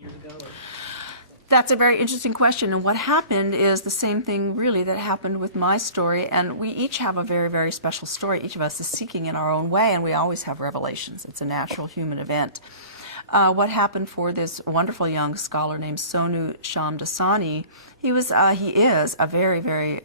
years ago? Or? That's a very interesting question, and what happened is the same thing really that happened with my story, and we each have a very, very special story. Each of us is seeking in our own way, and we always have revelations. It's a natural human event. What happened for this wonderful young scholar named Sonu Shamdasani, he is a very, very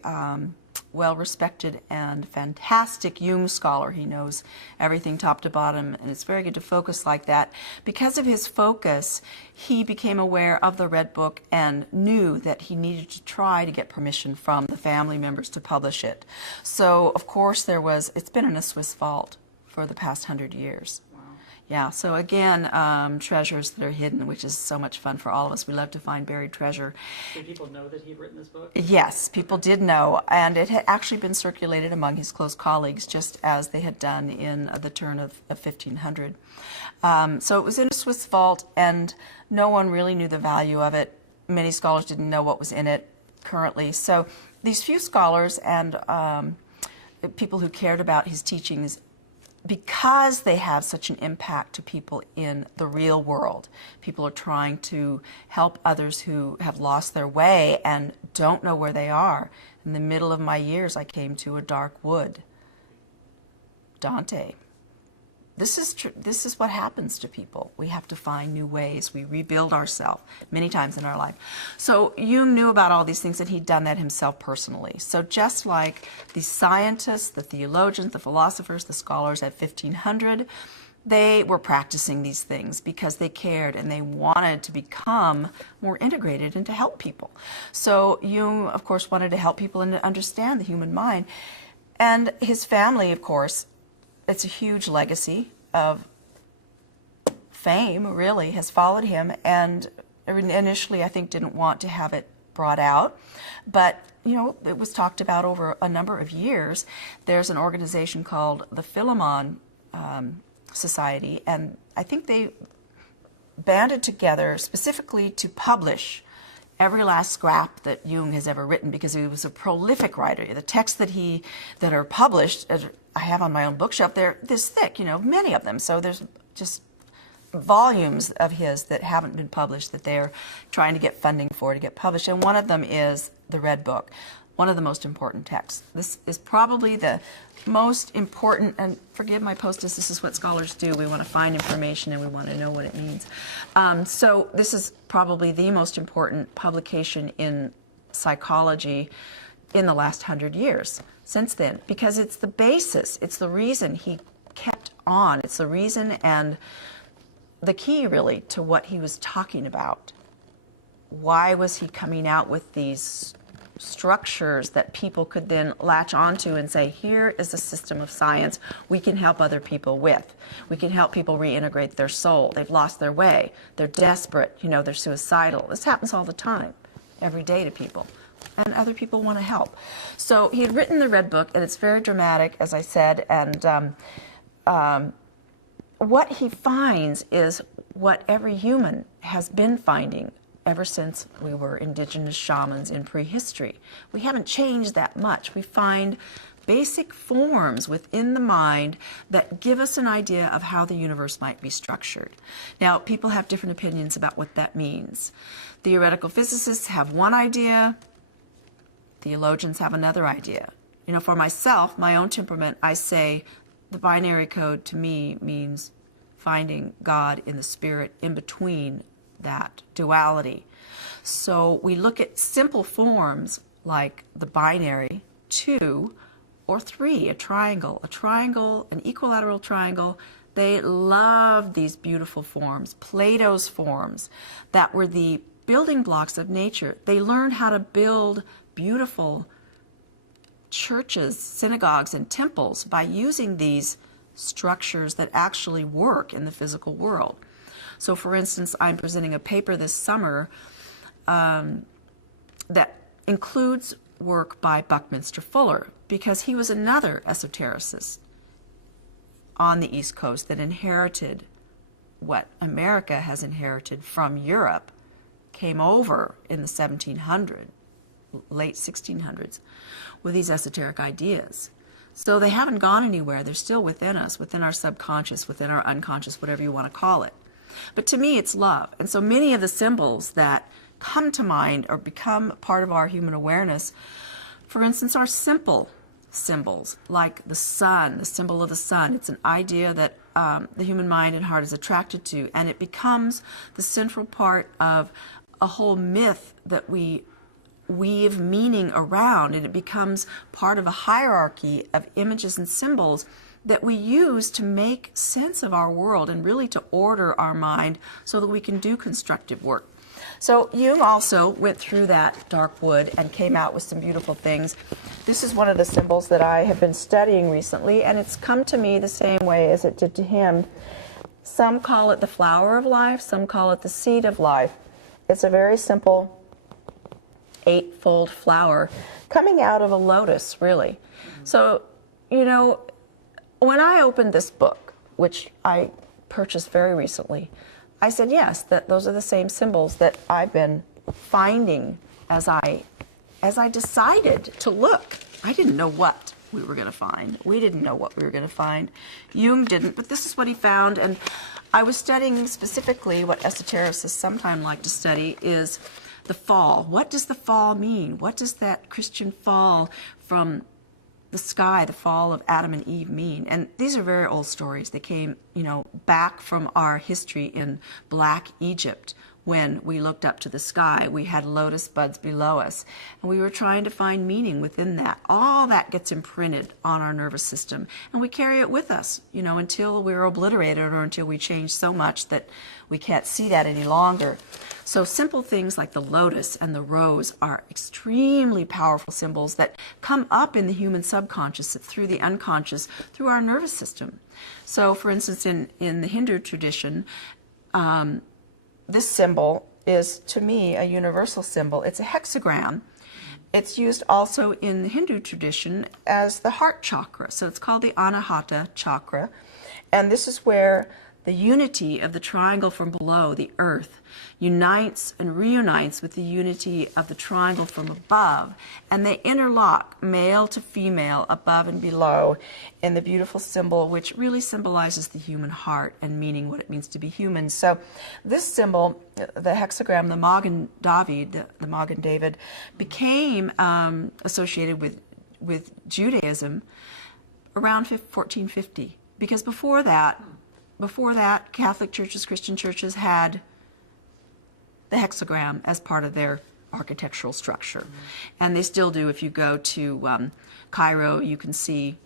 well-respected and fantastic Jung scholar. He knows everything top to bottom, and it's very good to focus like that. Because of his focus, he became aware of the Red Book and knew that he needed to try to get permission from the family members to publish it. So, of course, it's been in a Swiss vault for the past 100 years. Yeah, so again, treasures that are hidden, which is so much fun for all of us. We love to find buried treasure. Did people know that he had written this book? Yes, people did know, and it had actually been circulated among his close colleagues, just as they had done in the turn of 1500. So it was in a Swiss vault, and no one really knew the value of it. Many scholars didn't know what was in it currently. So these few scholars and people who cared about his teachings, because they have such an impact to people in the real world, people are trying to help others who have lost their way and don't know where they are. In the middle of my years, I came to a dark wood. Dante. This is what happens to people. We have to find new ways. We rebuild ourselves many times in our life. So Jung knew about all these things, and he'd done that himself personally. So just like the scientists, the theologians, the philosophers, the scholars at 1500, they were practicing these things because they cared and they wanted to become more integrated and to help people. So Jung, of course, wanted to help people and to understand the human mind. And his family, of course, it's a huge legacy of fame, really, has followed him, and initially I think didn't want to have it brought out, but you know, it was talked about over a number of years. There's an organization called the Philemon Society, and I think they banded together specifically to publish every last scrap that Jung has ever written, because he was a prolific writer. The texts that are published, I have on my own bookshelf, they're this thick, you know, many of them. So there's just volumes of his that haven't been published that they're trying to get funding for to get published. And one of them is the Red Book, one of the most important texts. This is probably the most important, and forgive my posters, this is what scholars do. We want to find information and we want to know what it means. So this is probably the most important publication in psychology in the last 100 years since then, because it's the basis, it's the reason he kept on, it's the reason and the key really to what he was talking about. Why was he coming out with these structures that people could then latch onto and say, here is a system of science we can help other people with. We can help people reintegrate their soul. They've lost their way. They're desperate. You know, they're suicidal. This happens all the time, every day to people. And other people want to help. So he had written the Red Book, and it's very dramatic, as I said, and what he finds is what every human has been finding ever since we were indigenous shamans in prehistory. We haven't changed that much. We find basic forms within the mind that give us an idea of how the universe might be structured. Now, people have different opinions about what that means. Theoretical physicists have one idea, theologians have another idea. You know, for myself, my own temperament, I say the binary code to me means finding God in the spirit in between that duality. So we look at simple forms like the binary, 2 or 3, a triangle, an equilateral triangle. They loved these beautiful forms, Plato's forms, that were the building blocks of nature. They learned how to build beautiful churches, synagogues, and temples by using these structures that actually work in the physical world. So for instance, I'm presenting a paper this summer that includes work by Buckminster Fuller, because he was another esotericist on the East Coast that inherited what America has inherited from Europe, came over in the 1700s, late 1600s, with these esoteric ideas. So they haven't gone anywhere. They're still within us, within our subconscious, within our unconscious, whatever you want to call it. But to me, it's love. And so many of the symbols that come to mind or become part of our human awareness, for instance, are simple symbols, like the sun, the symbol of the sun. It's an idea that the human mind and heart is attracted to, and it becomes the central part of a whole myth that we weave meaning around, and it becomes part of a hierarchy of images and symbols that we use to make sense of our world and really to order our mind so that we can do constructive work. So Jung also went through that dark wood and came out with some beautiful things. This is one of the symbols that I have been studying recently, and it's come to me the same way as it did to him. Some call it the flower of life, some call it the seed of life. It's a very simple eightfold flower coming out of a lotus, really. So, you know, when I opened this book, which I purchased very recently, I said, yes, that those are the same symbols that I've been finding as I decided to look. I didn't know what we were going to find. We didn't know what we were going to find. Jung didn't, but this is what he found. And I was studying specifically what esotericists sometimes like to study is the fall. What does the fall mean? What does that Christian fall from the sky, the fall of Adam and Eve mean? And these are very old stories. They came, you know, back from our history in Black Egypt. When we looked up to the sky, we had lotus buds below us, and we were trying to find meaning within that. All that gets imprinted on our nervous system, and we carry it with us, you know, until we're obliterated or until we change so much that we can't see that any longer. So simple things like the lotus and the rose are extremely powerful symbols that come up in the human subconscious, through the unconscious, through our nervous system. So, for instance, in the Hindu tradition, this symbol is, to me, a universal symbol. It's a hexagram. It's used also in the Hindu tradition as the heart chakra. So it's called the Anahata chakra. And this is where the unity of the triangle from below, the earth, unites and reunites with the unity of the triangle from above. And they interlock, male to female, above and below, in the beautiful symbol which really symbolizes the human heart and meaning what it means to be human. So this symbol, the hexagram, the Magen David, the Magen David, became associated with Judaism around 1450. Because before that, Catholic churches, Christian churches had the hexagram as part of their architectural structure. Mm-hmm. And they still do. If you go to Cairo, you can see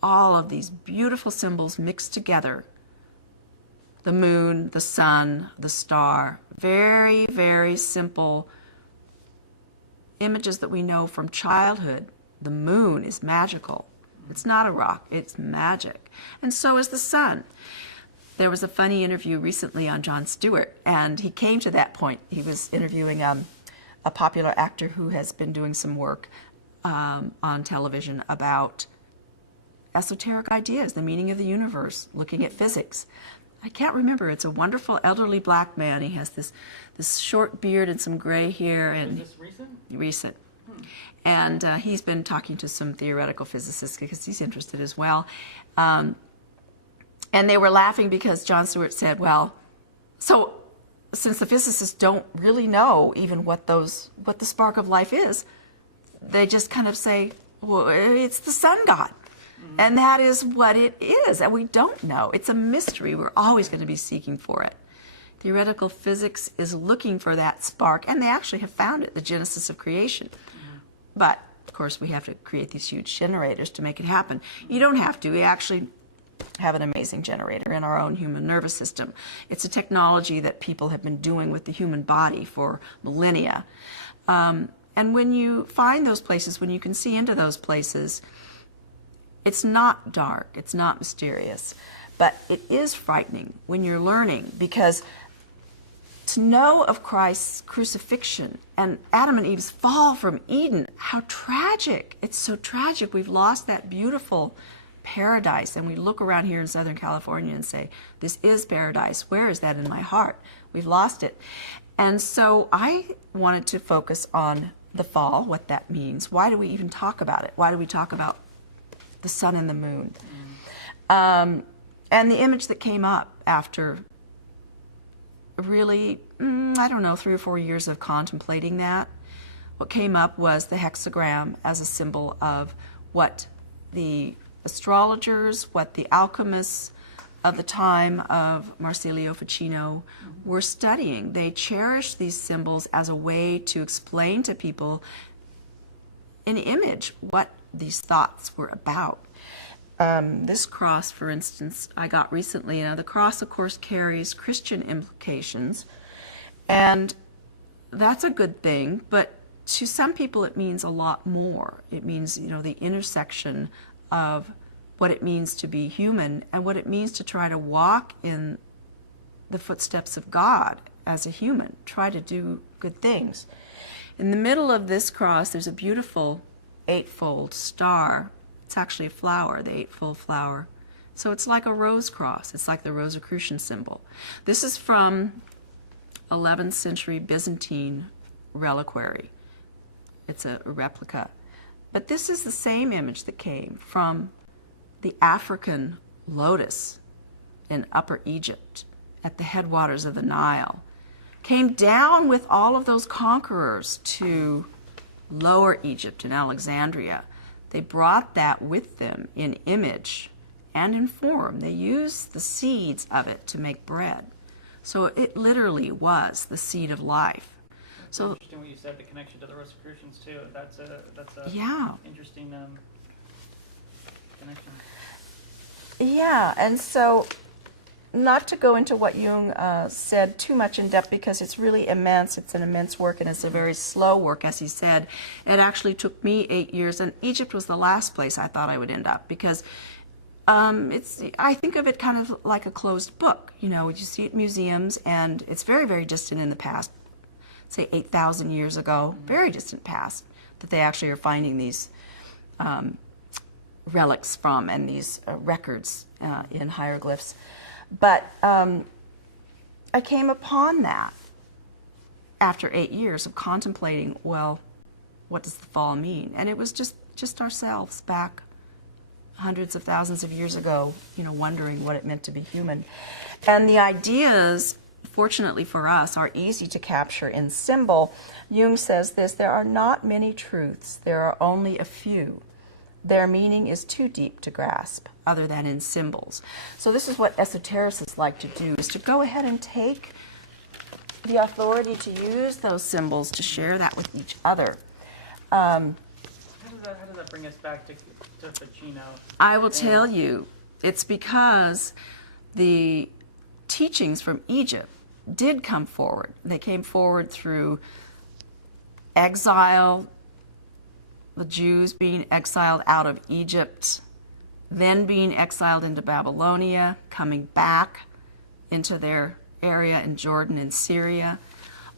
all of these beautiful symbols mixed together. The moon, the sun, the star. Very, very simple images that we know from childhood. The moon is magical. It's not a rock, it's magic. And so is the sun. There was a funny interview recently on Jon Stewart, and he came to that point. He was interviewing a popular actor who has been doing some work on television about esoteric ideas, the meaning of the universe, looking at physics. I can't remember. It's a wonderful elderly black man. He has this short beard and some gray hair. And is this recent? Recent. And he's been talking to some theoretical physicists because he's interested as well. And they were laughing because Jon Stewart said, well, so since the physicists don't really know even what the spark of life is, they just kind of say, well, it's the sun god. Mm-hmm. And that is what it is. And we don't know. It's a mystery. We're always going to be seeking for it. Theoretical physics is looking for that spark, and they actually have found it, the genesis of creation. Mm-hmm. But, of course, we have to create these huge generators to make it happen. You don't have to. We actually have an amazing generator in our own human nervous system. It's a technology that people have been doing with the human body for millennia. And when you find those places, when you can see into those places, it's not dark, it's not mysterious, but it is frightening when you're learning, because to know of Christ's crucifixion and Adam and Eve's fall from Eden, how tragic. It's so tragic. We've lost that beautiful paradise, and we look around here in Southern California and say, this is paradise. Where is that in my heart? We've lost it. And so I wanted to focus on the fall, what that means. Why do we even talk about it? Why do we talk about the sun and the moon? And the image that came up after really, I don't know, 3 or 4 years of contemplating that, what came up was the hexagram as a symbol of what the astrologers, what the alchemists of the time of Marsilio Ficino were studying. They cherished these symbols as a way to explain to people in image what these thoughts were about. This cross, for instance, I got recently. Now, the cross, of course, carries Christian implications, and that's a good thing, but to some people it means a lot more. It means, the intersection of what it means to be human and what it means to try to walk in the footsteps of God as a human, try to do good things. In the middle of this cross, there's a beautiful eightfold star. It's actually a flower, the eightfold flower. So it's like a rose cross. It's like the Rosicrucian symbol. This is from 11th century Byzantine reliquary. It's a replica. But this is the same image that came from the African lotus in Upper Egypt at the headwaters of the Nile. Came down with all of those conquerors to Lower Egypt in Alexandria. They brought that with them in image and in form. They used the seeds of it to make bread. So it literally was the seed of life. So interesting what you said, the connection to the Rosicrucians too. That's a yeah. Interesting connection. Yeah, and so not to go into what Jung said too much in depth, because it's really immense. It's an immense work, and it's a very slow work, as he said. It actually took me 8 years, and Egypt was the last place I thought I would end up, because I think of it kind of like a closed book. You see it in museums, and it's very, very distant in the past, say 8,000 years ago, very distant past, that they actually are finding these relics from, and these records in hieroglyphs. But I came upon that after 8 years of contemplating, well, what does the fall mean? And it was just ourselves back hundreds of thousands of years ago, wondering what it meant to be human. And the ideas, fortunately for us, are easy to capture in symbol. Jung says this: there are not many truths, there are only a few. Their meaning is too deep to grasp, other than in symbols. So this is what esotericists like to do, is to go ahead and take the authority to use those symbols to share that with each other. How does that bring us back to Ficino? I will tell you, it's because the teachings from Egypt did come forward. They came forward through exile, the Jews being exiled out of Egypt, then being exiled into Babylonia, coming back into their area in Jordan and Syria.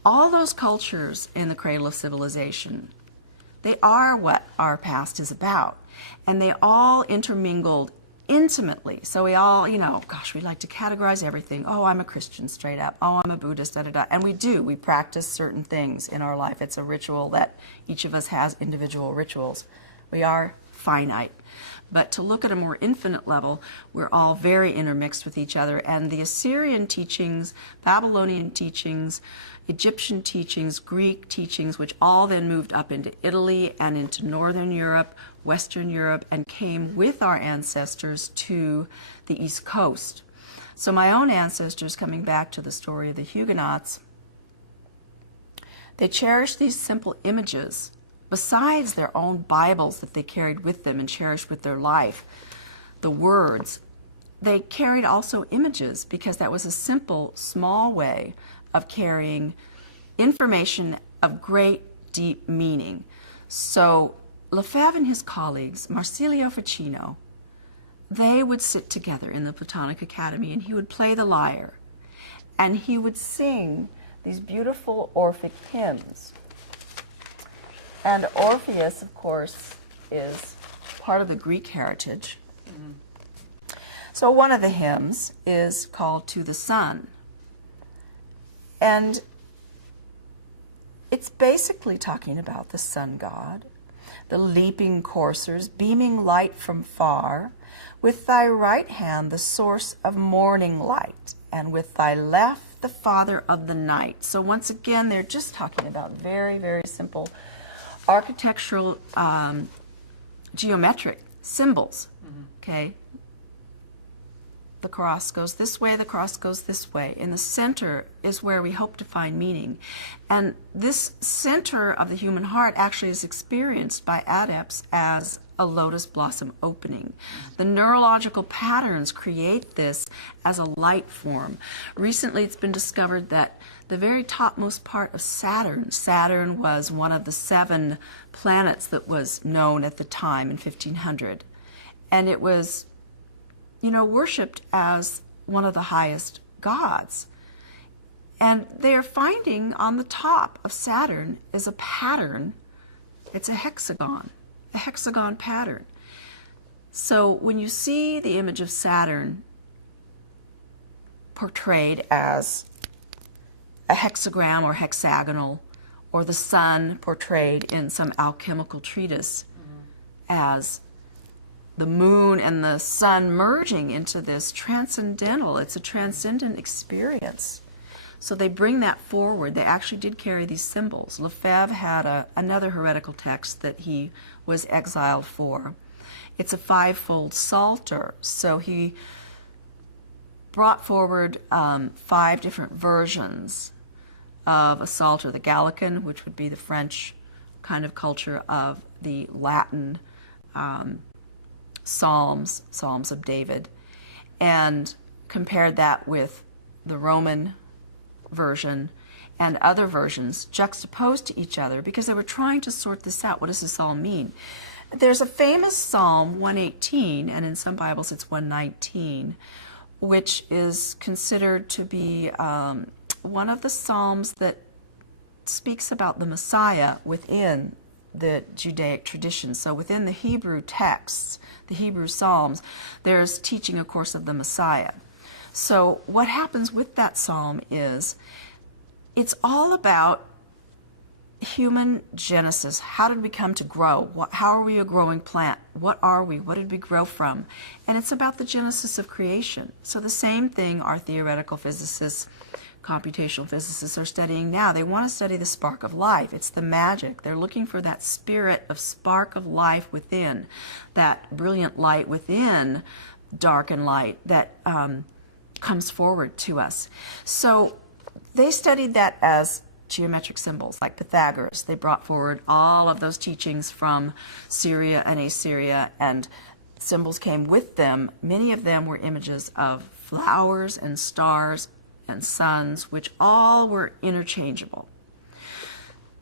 All those cultures in the cradle of civilization, they are what our past is about. And they all intermingled intimately. So we all, we like to categorize everything. Oh, I'm a Christian, straight up. Oh, I'm a Buddhist, da-da-da. And we do. We practice certain things in our life. It's a ritual that each of us has individual rituals. We are finite. But to look at a more infinite level, we're all very intermixed with each other. And the Assyrian teachings, Babylonian teachings, Egyptian teachings, Greek teachings, which all then moved up into Italy and into Northern Europe, Western Europe, and came with our ancestors to the East Coast. So my own ancestors, coming back to the story of the Huguenots, they cherished these simple images besides their own Bibles that they carried with them and cherished with their life, the words. They carried also images, because that was a simple, small way of carrying information of great, deep meaning. So Lefebvre and his colleagues, Marsilio Ficino, they would sit together in the Platonic Academy, and he would play the lyre, and he would sing these beautiful Orphic hymns. And Orpheus, of course, is part of the Greek heritage. Mm-hmm. So one of the hymns is called To the Sun. And it's basically talking about the sun god, the leaping coursers, beaming light from far, with thy right hand the source of morning light, and with thy left the father of the night. So once again, they're just talking about very, very simple architectural geometric symbols. Okay? The cross goes this way, the cross goes this way. In the center is where we hope to find meaning. And this center of the human heart actually is experienced by adepts as a lotus blossom opening. The neurological patterns create this as a light form. Recently it's been discovered that the very topmost part of Saturn was one of the 7 planets that was known at the time in 1500. And it was, you know, worshipped as one of the highest gods. And they are finding on the top of Saturn is a pattern. It's a hexagon pattern. So when you see the image of Saturn portrayed as a hexagram or hexagonal, or the sun portrayed in some alchemical treatise as the moon and the sun merging into this transcendental, it's a transcendent experience. So they bring that forward. They actually did carry these symbols. Lefebvre had another heretical text that he was exiled for. It's a 5-fold psalter. So he brought forward 5 different versions of a psalter, the Gallican, which would be the French kind of culture of the Latin Psalms of David, and compared that with the Roman version and other versions juxtaposed to each other because they were trying to sort this out. What does this all mean? There's a famous Psalm 118, and in some Bibles it's 119, which is considered to be one of the Psalms that speaks about the Messiah within the Judaic tradition. So within the Hebrew texts, the Hebrew Psalms, there's teaching, of course, of the Messiah. So what happens with that psalm is it's all about human genesis. How did we come to grow? How are we a growing plant? What are we? What did we grow from? And it's about the genesis of creation. So the same thing our theoretical physicists, computational physicists are studying now. They want to study the spark of life. It's the magic. They're looking for that spirit of spark of life within, that brilliant light within dark and light that comes forward to us. So they studied that as geometric symbols, like Pythagoras. They brought forward all of those teachings from Syria and Assyria, and symbols came with them. Many of them were images of flowers and stars and suns, which all were interchangeable.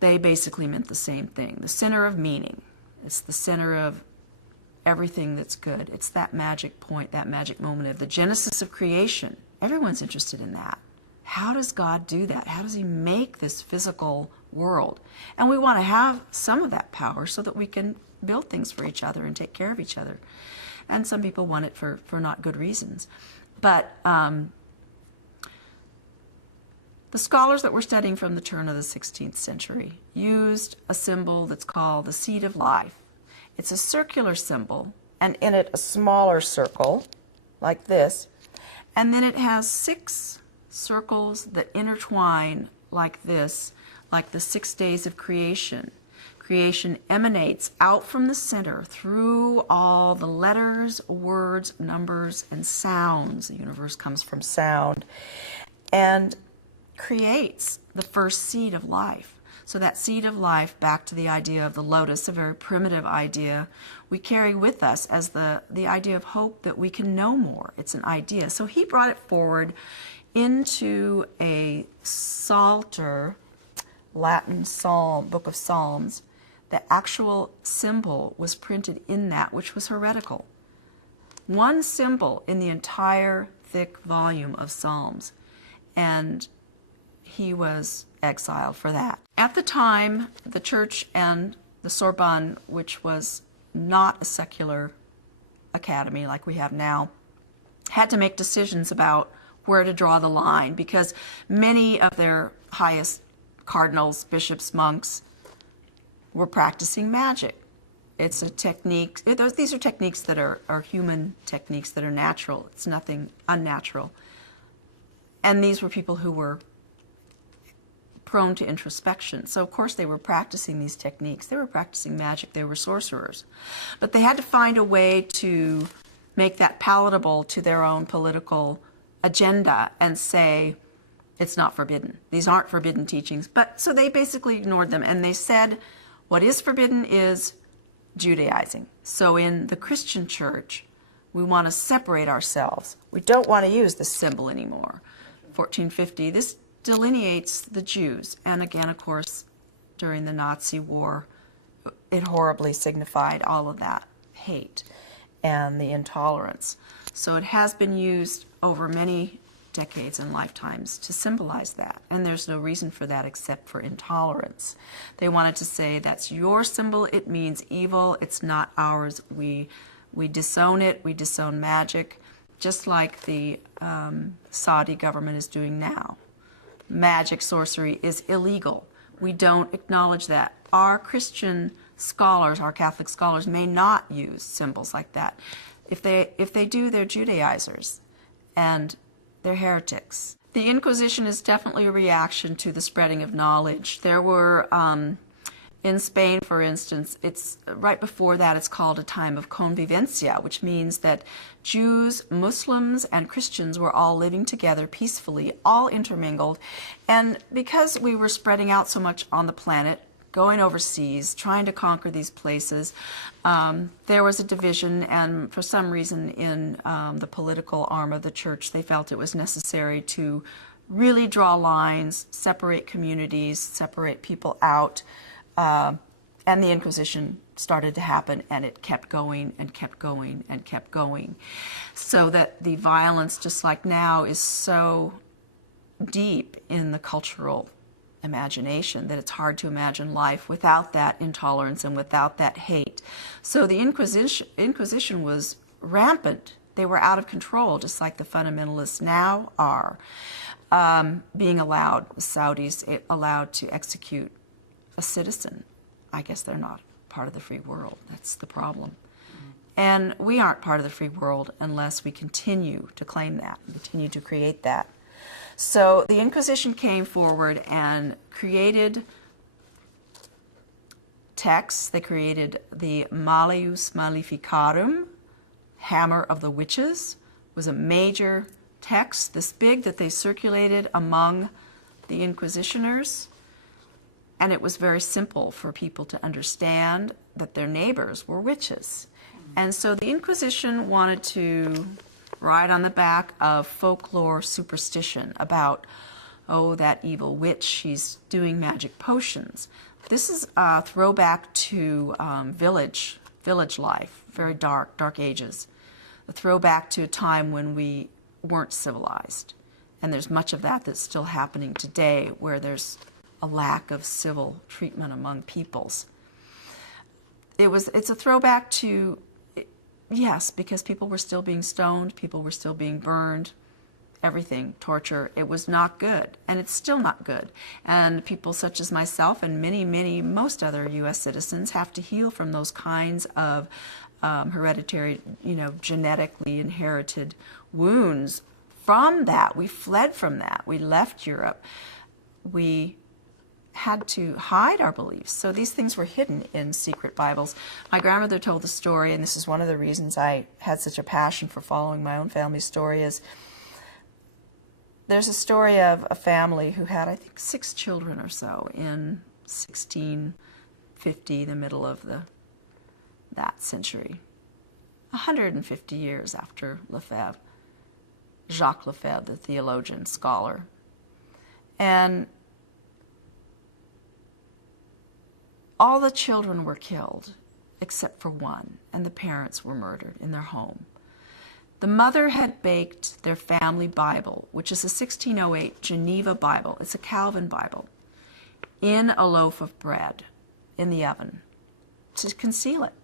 They basically meant the same thing. The center of meaning. It's the center of everything that's good. It's that magic point, that magic moment of the genesis of creation. Everyone's interested in that. How does God do that? How does he make this physical world? And we want to have some of that power so that we can build things for each other and take care of each other. And some people want it for not good reasons. But the scholars that were studying from the turn of the 16th century used a symbol that's called the seed of life. It's a circular symbol, and in it a smaller circle, like this, and then it has 6 circles that intertwine like this, like the 6 days of creation. Creation emanates out from the center through all the letters, words, numbers, and sounds. The universe comes from sound, and creates the first seed of life. So that seed of life, back to the idea of the lotus, a very primitive idea, we carry with us as the idea of hope that we can know more. It's an idea. So he brought it forward into a Psalter, Latin psalm, book of Psalms. The actual symbol was printed in that, which was heretical. One symbol in the entire thick volume of Psalms. And he was exiled for that. At the time, the church and the Sorbonne, which was not a secular academy like we have now, had to make decisions about where to draw the line because many of their highest cardinals, bishops, monks were practicing magic. It's a technique, these are techniques that are human techniques that are natural. It's nothing unnatural. And these were people who were prone to introspection. So of course they were practicing these techniques. They were practicing magic. They were sorcerers. But they had to find a way to make that palatable to their own political agenda and say, it's not forbidden. These aren't forbidden teachings. But so they basically ignored them, and they said what is forbidden is Judaizing. So in the Christian church, we want to separate ourselves. We don't want to use this symbol anymore. 1450, this delineates the Jews. And again, of course, during the Nazi war, it horribly signified all of that hate and the intolerance. So it has been used over many decades and lifetimes to symbolize that. And there's no reason for that except for intolerance. They wanted to say, that's your symbol, it means evil, it's not ours. We disown it, we disown magic, just like the Saudi government is doing now. Magic, sorcery is illegal. We don't acknowledge that. Our Christian scholars, our Catholic scholars, may not use symbols like that. If they do, they're Judaizers, and they're heretics. The Inquisition is definitely a reaction to the spreading of knowledge. There were, in Spain, for instance, it's right before that, it's called a time of convivencia, which means that Jews, Muslims, and Christians were all living together peacefully, all intermingled. And because we were spreading out so much on the planet, going overseas, trying to conquer these places, there was a division, and for some reason in the political arm of the church, they felt it was necessary to really draw lines, separate communities, separate people out. And the Inquisition started to happen, and it kept going and kept going and kept going. So that the violence, just like now, is so deep in the cultural imagination that it's hard to imagine life without that intolerance and without that hate. So the Inquisition was rampant. They were out of control, just like the fundamentalists now are. Being allowed, the Saudis allowed to execute a citizen. I guess they're not part of the free world. That's the problem. And we aren't part of the free world unless we continue to claim that, continue to create that. So the Inquisition came forward and created texts. They created the Malleus Maleficarum, Hammer of the Witches, was a major text, this big, that they circulated among the Inquisitioners. And it was very simple for people to understand that their neighbors were witches. And so the Inquisition wanted to ride on the back of folklore superstition about, oh, that evil witch, she's doing magic potions. This is a throwback to village life, very dark ages. A throwback to a time when we weren't civilized. And there's much of that that's still happening today, where there's a lack of civil treatment among peoples. It's a throwback to, yes, because people were still being stoned, people were still being burned, everything, torture. It was not good, and it's still not good. And people such as myself and most other U.S. citizens have to heal from those kinds of hereditary, genetically inherited wounds. From that, we fled from that. We left Europe. We had to hide our beliefs. So these things were hidden in secret Bibles. My grandmother told the story, and this is one of the reasons I had such a passion for following my own family's story, is there's a story of a family who had, I think, 6 children or so in 1650, the middle of that century, 150 years after Lefebvre, Jacques Lefebvre, the theologian, scholar. And all the children were killed except for one, and the parents were murdered in their home. The mother had baked their family Bible, which is a 1608 Geneva Bible. It's a Calvin Bible, in a loaf of bread in the oven to conceal it.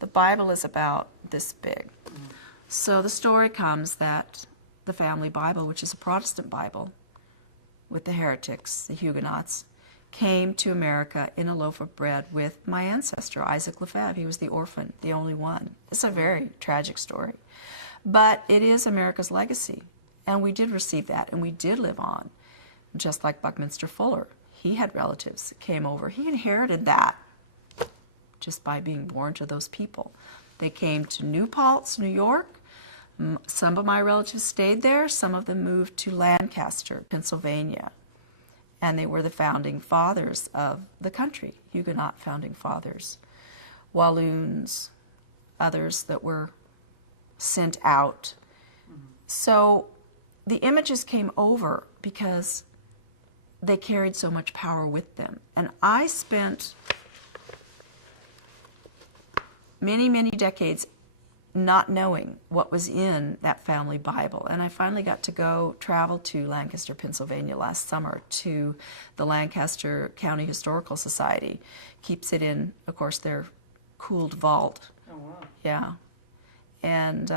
The Bible is about this big. So the story comes that the family Bible, which is a Protestant Bible, with the heretics, the Huguenots, came to America in a loaf of bread with my ancestor, Isaac Lefebvre. He was the orphan, the only one. It's a very tragic story. But it is America's legacy. And we did receive that, and we did live on, just like Buckminster Fuller. He had relatives that came over. He inherited that just by being born to those people. They came to New Paltz, New York. Some of my relatives stayed there. Some of them moved to Lancaster, Pennsylvania. And they were the founding fathers of the country, Huguenot founding fathers. Walloons, others that were sent out. So the images came over because they carried so much power with them. And I spent many, many decades not knowing what was in that family Bible. And I finally got to travel to Lancaster, Pennsylvania last summer to the Lancaster County Historical Society. Keeps it in, of course, their cooled vault. Oh, wow. Yeah. And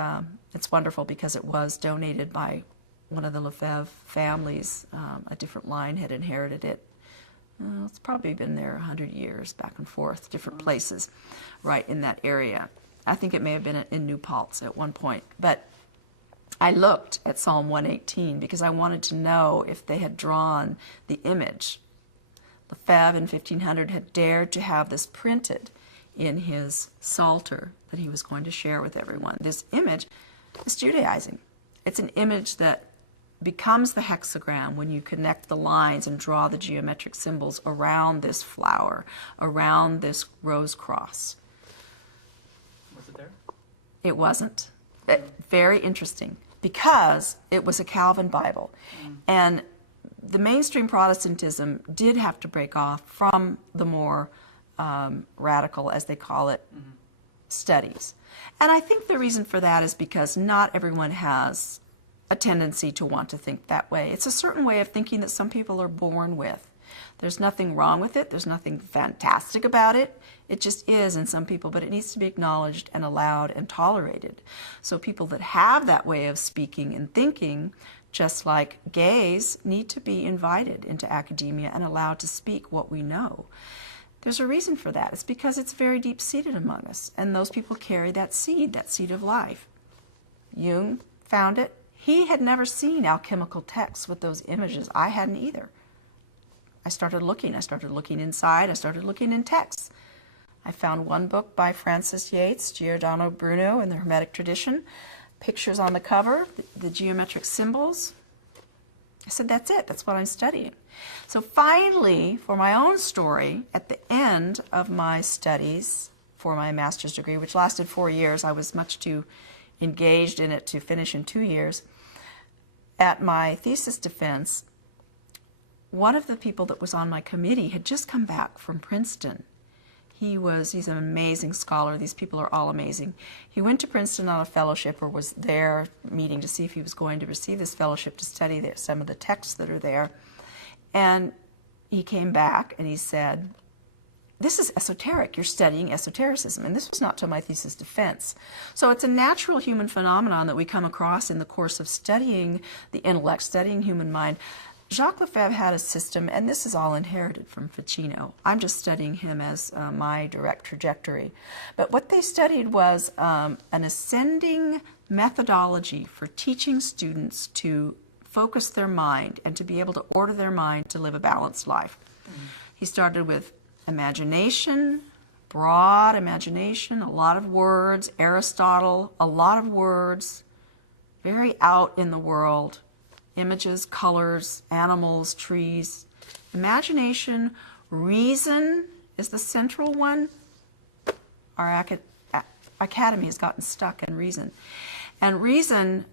it's wonderful because it was donated by one of the Lefebvre families. A different line had inherited it. It's probably been there 100 years, back and forth, different places right in that area. I think it may have been in New Paltz at one point. But I looked at Psalm 118 because I wanted to know if they had drawn the image. Lefebvre in 1500 had dared to have this printed in his Psalter that he was going to share with everyone. This image is Judaizing. It's an image that becomes the hexagram when you connect the lines and draw the geometric symbols around this flower, around this rose cross. Was it there? It wasn't. Very interesting, because it was a Calvin Bible. And the mainstream Protestantism did have to break off from the more radical, as they call it, studies. And I think the reason for that is because not everyone has a tendency to want to think that way. It's a certain way of thinking that some people are born with. There's nothing wrong with it. There's nothing fantastic about it. It just is in some people, but it needs to be acknowledged and allowed and tolerated. So people that have that way of speaking and thinking, just like gays, need to be invited into academia and allowed to speak what we know. There's a reason for that. It's because it's very deep-seated among us, and those people carry that seed of life. Jung found it. He had never seen alchemical texts with those images. I hadn't either. I started looking inside, I started looking in texts. I found one book by Francis Yates, Giordano Bruno, in the Hermetic tradition, pictures on the cover, the geometric symbols. I said, that's it, that's what I'm studying. So finally, for my own story, at the end of my studies for my master's degree, which lasted 4 years, I was much too engaged in it to finish in 2 years, at my thesis defense, one of the people that was on my committee had just come back from Princeton. He's an amazing scholar. These people are all amazing. He went to Princeton on a fellowship, or was there meeting to see if he was going to receive this fellowship to study some of the texts that are there. And he came back and he said, this is esoteric. You're studying esotericism. And this was not to my thesis defense. So it's a natural human phenomenon that we come across in the course of studying the intellect, studying human mind. Jacques Lefebvre had a system, and this is all inherited from Ficino. I'm just studying him as my direct trajectory. But what they studied was an ascending methodology for teaching students to focus their mind and to be able to order their mind to live a balanced life. He started with imagination, broad imagination, a lot of words, Aristotle, a lot of words, very out in the world. Images, colors, animals, trees. Imagination, reason is the central one. Our academy has gotten stuck in reason. And reason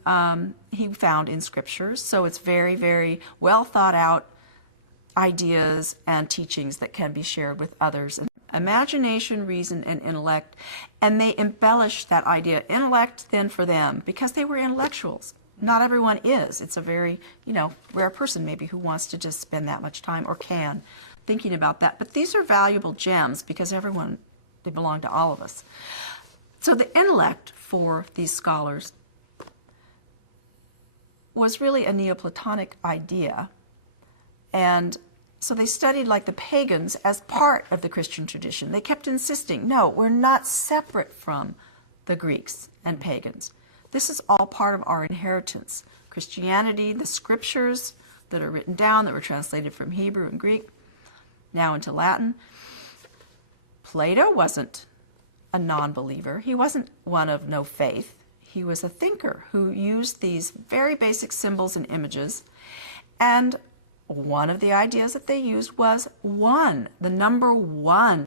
he found in scriptures, so it's very, very well thought out ideas and teachings that can be shared with others. Imagination, reason, and intellect, and they embellished that idea, intellect then for them, because they were intellectuals. Not everyone is. It's a very, rare person maybe who wants to just spend that much time, or can, thinking about that. But these are valuable gems because they belong to all of us. So the intellect for these scholars was really a Neoplatonic idea. And so they studied like the pagans as part of the Christian tradition. They kept insisting, no, we're not separate from the Greeks and pagans. This is all part of our inheritance. Christianity, the scriptures that are written down, that were translated from Hebrew and Greek, now into Latin. Plato wasn't a non-believer. He wasn't one of no faith. He was a thinker who used these very basic symbols and images. And one of the ideas that they used was one, the number one.